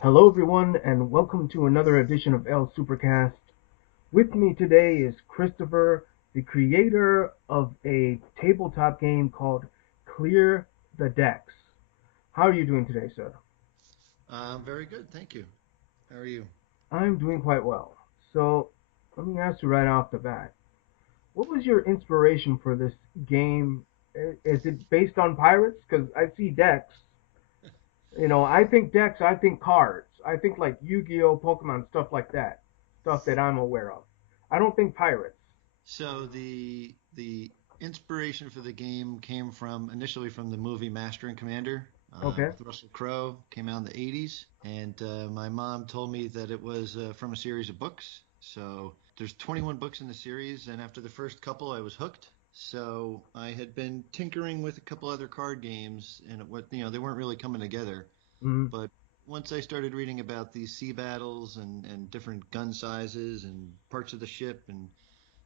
Hello, everyone, and welcome to another edition of L Supercast. With me today is Christopher, the creator of a tabletop game called Clear the Decks. How are you doing today, sir? Very good, thank you. How are you? I'm doing quite well. So, let me ask you right off the bat, what was your inspiration for this game? Is it based on pirates? Because I see decks. I think decks, I think cards. I think like Yu-Gi-Oh, Pokemon, stuff like that. Stuff that I'm aware of. I don't think pirates. So the inspiration for the game came from initially from the movie Master and Commander Okay. with Russell Crowe. Came out in the 80s, and my mom told me that it was from a series of books. So there's 21 books in the series, and after the first couple, I was hooked. So I had been tinkering with a couple other card games, and they weren't really coming together. Mm-hmm. But once I started reading about these sea battles and different gun sizes and parts of the ship and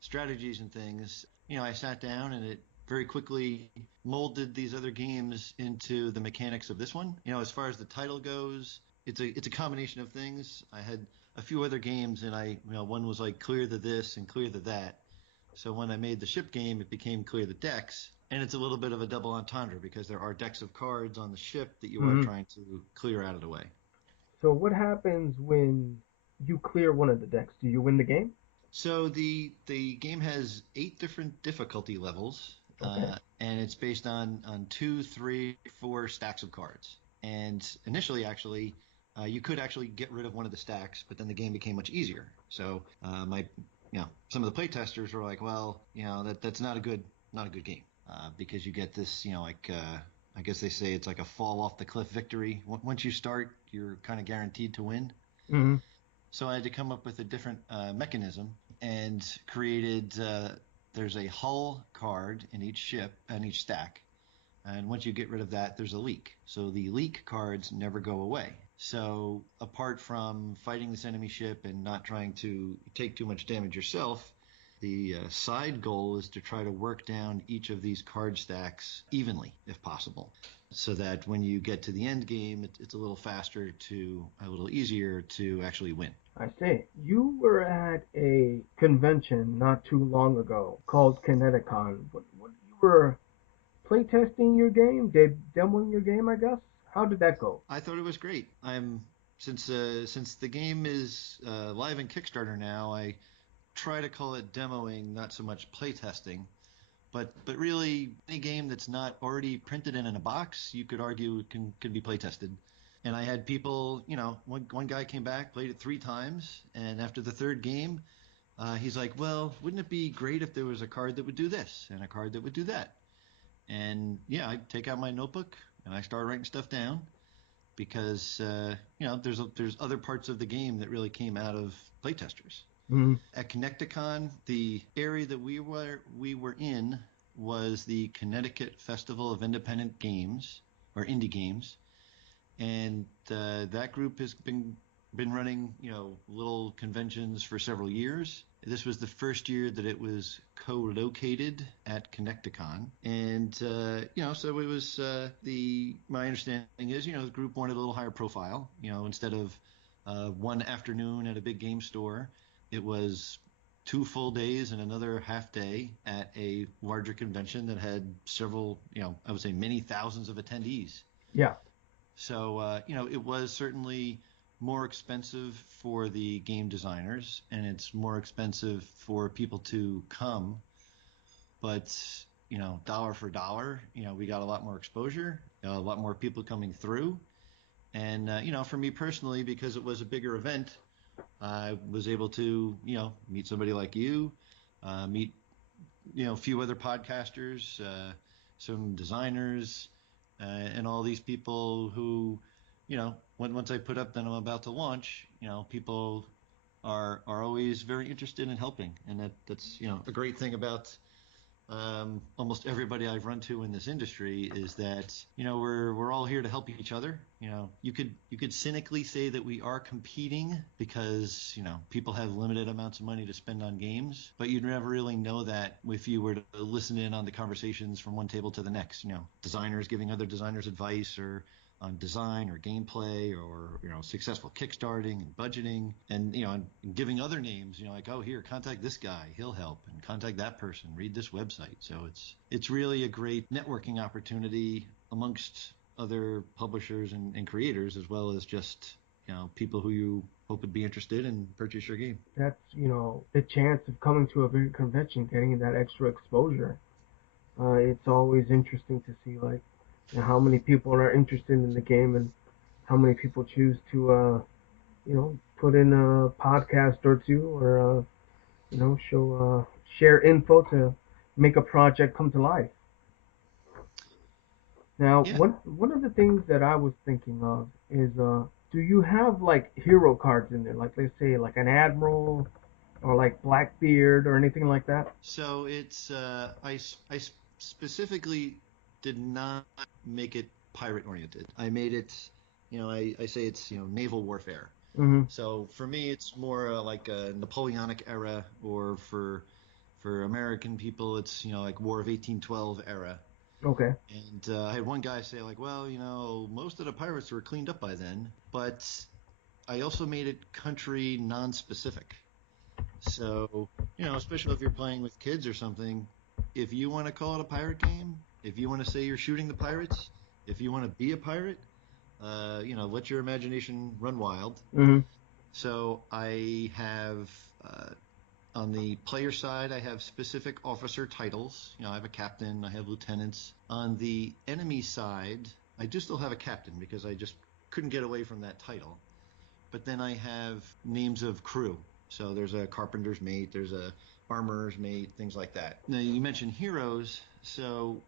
strategies and things, I sat down and it very quickly molded these other games into the mechanics of this one. As far as the title goes, it's a combination of things. I had a few other games and one was like clear the this and clear the that. So when I made the ship game, it became clear the decks. And it's a little bit of a double entendre because there are decks of cards on the ship that you are Mm-hmm. trying to clear out of the way. So what happens when you clear one of the decks? Do you win the game? So the game has 8 different difficulty levels, Okay. and it's based on two, three, four stacks of cards. And initially, actually, you could actually get rid of one of the stacks, but then the game became much easier. So some of the playtesters were like, well, that's not a good game because you get this, I guess they say it's like a fall off the cliff victory. Once you start, you're kind of guaranteed to win. Mm-hmm. So I had to come up with a different mechanism and created. There's a hull card in each ship and each stack, and once you get rid of that, there's a leak. So the leak cards never go away. So apart from fighting this enemy ship and not trying to take too much damage yourself, the side goal is to try to work down each of these card stacks evenly, if possible, so that when you get to the end game, it's a little faster a little easier to actually win. I see. You were at a convention not too long ago called Kineticon. What you were playtesting your game, demoing your game, I guess. How did that go? I thought it was great. I'm since the game is live in Kickstarter now, I try to call it demoing, not so much playtesting. But really, any game that's not already printed in a box, you could argue can be playtested. And I had people, one guy came back, played it 3 times, and after the third game, he's like, "Well, wouldn't it be great if there was a card that would do this and a card that would do that?" And yeah, I take out my notebook and I start writing stuff down because there's other parts of the game that really came out of playtesters. Mm-hmm. At Connecticon, the area that we were in was the Connecticut Festival of Independent Games or Indie Games, and that group has been running little conventions for several years. This was the first year that it was co-located at Connecticon, and so it was the my understanding is the group wanted a little higher profile. Instead of one afternoon at a big game store, it was 2 full days and another half day at a larger convention that had several, I would say many thousands of attendees. Yeah, So it was certainly more expensive for the game designers, and it's more expensive for people to come. But dollar for dollar, we got a lot more exposure, a lot more people coming through, and for me personally, because it was a bigger event, I was able to meet somebody like you, meet a few other podcasters, some designers, and all these people who, once I put up that I'm about to launch, people are always very interested in helping, and that's a great thing about almost everybody I've run to in this industry is that we're all here to help each other. You could cynically say that we are competing because people have limited amounts of money to spend on games, but you'd never really know that if you were to listen in on the conversations from one table to the next. Designers giving other designers advice or on design or gameplay or successful kickstarting and budgeting and giving other names, like, oh, here, contact this guy, he'll help, and contact that person, read this website. So it's really a great networking opportunity amongst other publishers and creators, as well as just people who you hope would be interested and purchase your game. That's, the chance of coming to a big convention, getting that extra exposure. It's always interesting to see, like, how many people are interested in the game and how many people choose to, put in a podcast or two, or share info to make a project come to life. Now, Yeah. one of the things that I was thinking of is, do you have like hero cards in there, like let's say like an admiral or like Blackbeard or anything like that? So it's I specifically did not make it pirate oriented. I made it, I say it's naval warfare. Mm-hmm. So for me, it's more like a Napoleonic era, or for American people, it's like War of 1812 era. Okay. And I had one guy say like, well, most of the pirates were cleaned up by then, but I also made it country non-specific. So, especially if you're playing with kids or something, if you want to call it a pirate game, if you want to say you're shooting the pirates, if you want to be a pirate, let your imagination run wild. Mm-hmm. So I have, on the player side, I have specific officer titles. I have a captain, I have lieutenants. On the enemy side, I do still have a captain because I just couldn't get away from that title. But then I have names of crew. So there's a carpenter's mate, there's a armorer's mate, things like that. Now you mentioned heroes, so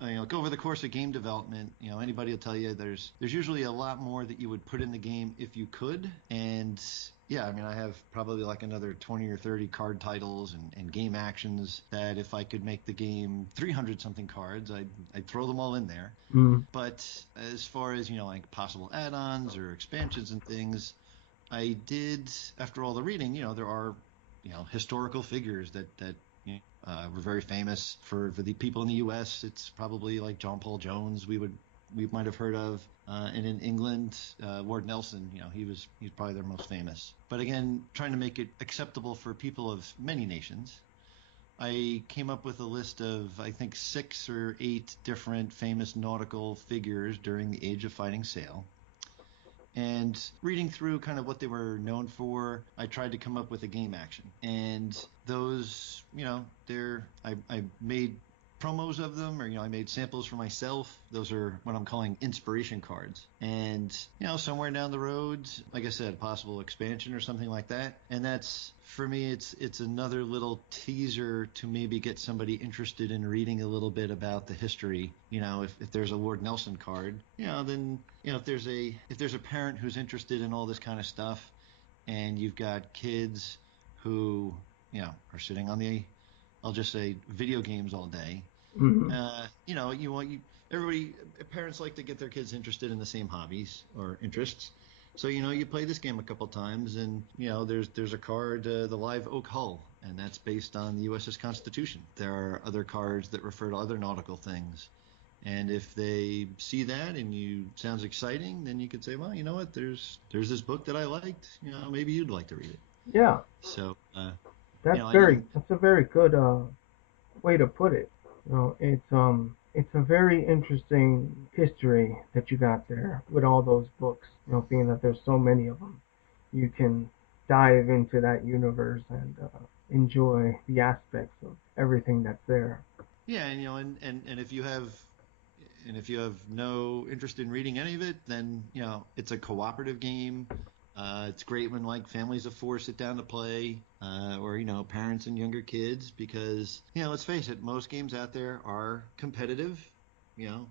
like over the course of game development, anybody will tell you there's usually a lot more that you would put in the game if you could. And yeah, I mean, I have probably like another 20 or 30 card titles and game actions that if I could make the game 300 something cards, I'd throw them all in there. Mm-hmm. But as far as like possible add-ons or expansions and things, I did, after all the reading, there are, historical figures that were very famous for the people in the U.S. It's probably like John Paul Jones we might have heard of, and in England, Lord Nelson. He's probably their most famous. But again, trying to make it acceptable for people of many nations, I came up with a list of I think 6 or 8 different famous nautical figures during the Age of Fighting sail. And reading through kind of what they were known for, I tried to come up with a game action. And those, I made promos of them, or I made samples for myself. Those are what I'm calling inspiration cards. And somewhere down the road, like I said, possible expansion or something like that. And that's, for me, it's another little teaser to maybe get somebody interested in reading a little bit about the history. If there's a Lord Nelson card, then if there's a parent who's interested in all this kind of stuff, and you've got kids who are sitting on the, I'll just say, video games all day. Mm-hmm. Everybody, parents like to get their kids interested in the same hobbies or interests. So you play this game a couple times, and there's a card, the Live Oak Hull, and that's based on the USS Constitution. There are other cards that refer to other nautical things, and if they see that and you sounds exciting, then you could say, well, you know what, there's this book that I liked. Maybe you'd like to read it. Yeah, So I didn't. that's a very good way to put it. It's a very interesting history that you got there with all those books. Being that there's so many of them, you can dive into that universe and enjoy the aspects of everything that's there. Yeah, and if you have no interest in reading any of it, then it's a cooperative game. It's great when like families of 4 sit down to play, or parents and younger kids, because let's face it, most games out there are competitive. You know,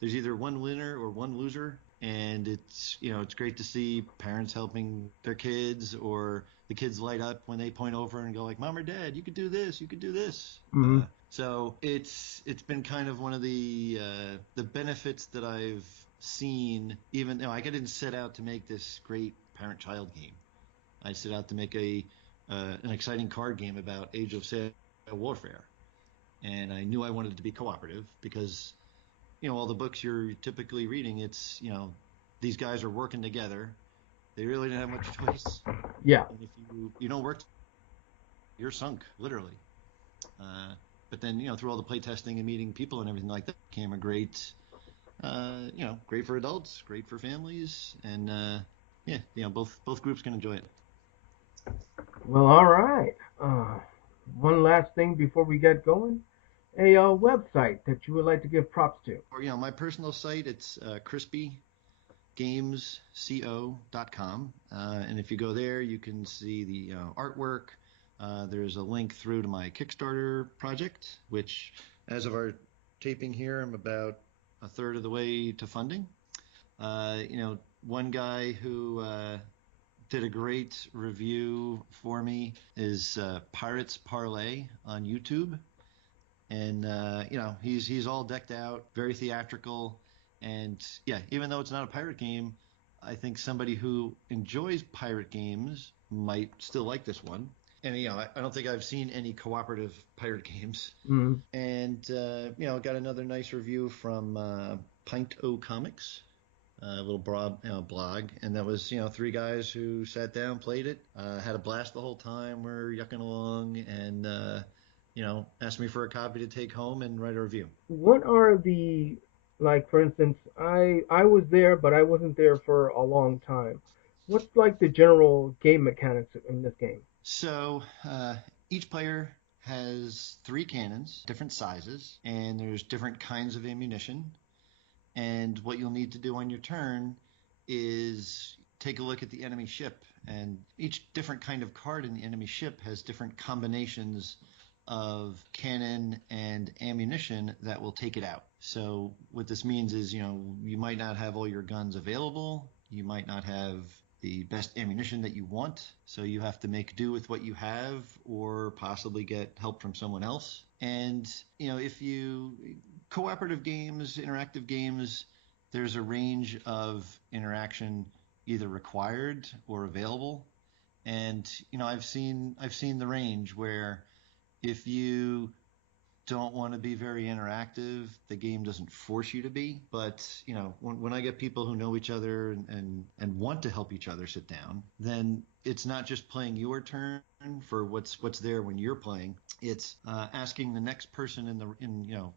there's either one winner or one loser, and it's great to see parents helping their kids, or the kids light up when they point over and go like, "Mom or Dad, you could do this, you could do this." Mm-hmm. So it's been kind of one of the benefits that I've seen. Even though I didn't set out to make this great parent-child game, I set out to make an exciting card game about Age of Sail warfare, and I knew I wanted it to be cooperative because all the books you're typically reading, it's these guys are working together. They really didn't have much choice, Yeah. and if you don't work, you're sunk literally. Uh, but then through all the playtesting and meeting people and everything like that, became a great great for adults, great for families, and yeah, both groups can enjoy it. Well, all right. One last thing before we get going. A website that you would like to give props to. Or my personal site, it's crispygamesco.com, and if you go there, you can see the artwork. There's a link through to my Kickstarter project, which, as of our taping here, I'm about a third of the way to funding. One guy who did a great review for me is Pirates Parlay on YouTube, and he's all decked out, very theatrical, and yeah, even though it's not a pirate game, I think somebody who enjoys pirate games might still like this one. And I don't think I've seen any cooperative pirate games. Mm. And got another nice review from Pint O Comics, a little blog, and that was three guys who sat down, played it, had a blast the whole time. We're yucking along, and asked me for a copy to take home and write a review. What are the, like, for instance, I was there, but I wasn't there for a long time. What's like the general game mechanics in this game? So each player has three cannons, different sizes, and there's different kinds of ammunition. And what you'll need to do on your turn is take a look at the enemy ship. And each different kind of card in the enemy ship has different combinations of cannon and ammunition that will take it out. So what this means is, you might not have all your guns available. You might not have the best ammunition that you want. So you have to make do with what you have or possibly get help from someone else. And, if you cooperative games, interactive games, there's a range of interaction either required or available. And I've seen the range where if you don't want to be very interactive, the game doesn't force you to be. But when I get people who know each other and want to help each other sit down, then it's not just playing your turn for what's there when you're playing. It's asking the next person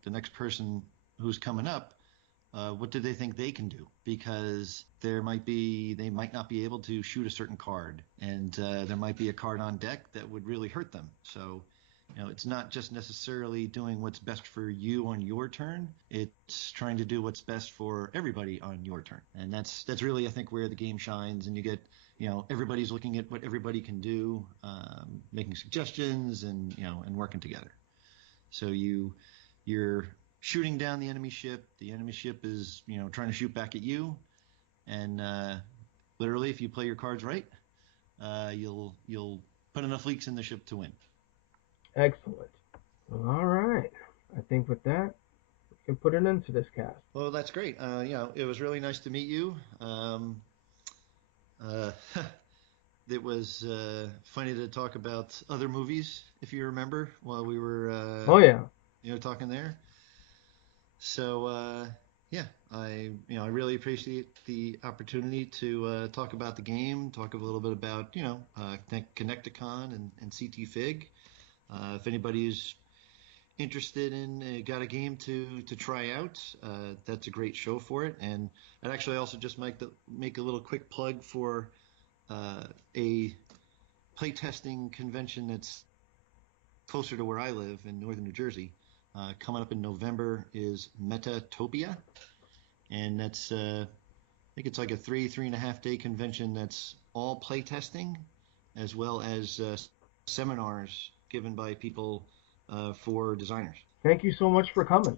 the next person who's coming up. What do they think they can do? Because they might not be able to shoot a certain card, and there might be a card on deck that would really hurt them. So it's not just necessarily doing what's best for you on your turn. It's trying to do what's best for everybody on your turn. And that's really, I think, where the game shines. And you get, everybody's looking at what everybody can do, making suggestions and working together. So you're shooting down the enemy ship. The enemy ship is, trying to shoot back at you. And literally, if you play your cards right, you'll put enough leaks in the ship to win. Excellent. Well, all right. I think with that, we can put an end to this cast. Well, that's great. It was really nice to meet you. Uh, it was funny to talk about other movies, if you remember, while we were, Oh yeah. talking there. So, yeah, I really appreciate the opportunity to talk about the game, talk a little bit about, Connecticon and CT Fig. If anybody's interested in got a game to try out, that's a great show for it. And I'd actually also just make a little quick plug for a playtesting convention that's closer to where I live in northern New Jersey. Coming up in November is Metatopia, and that's I think it's like a 3.5 day convention that's all playtesting, as well as seminars given by people for designers. Thank you so much for coming.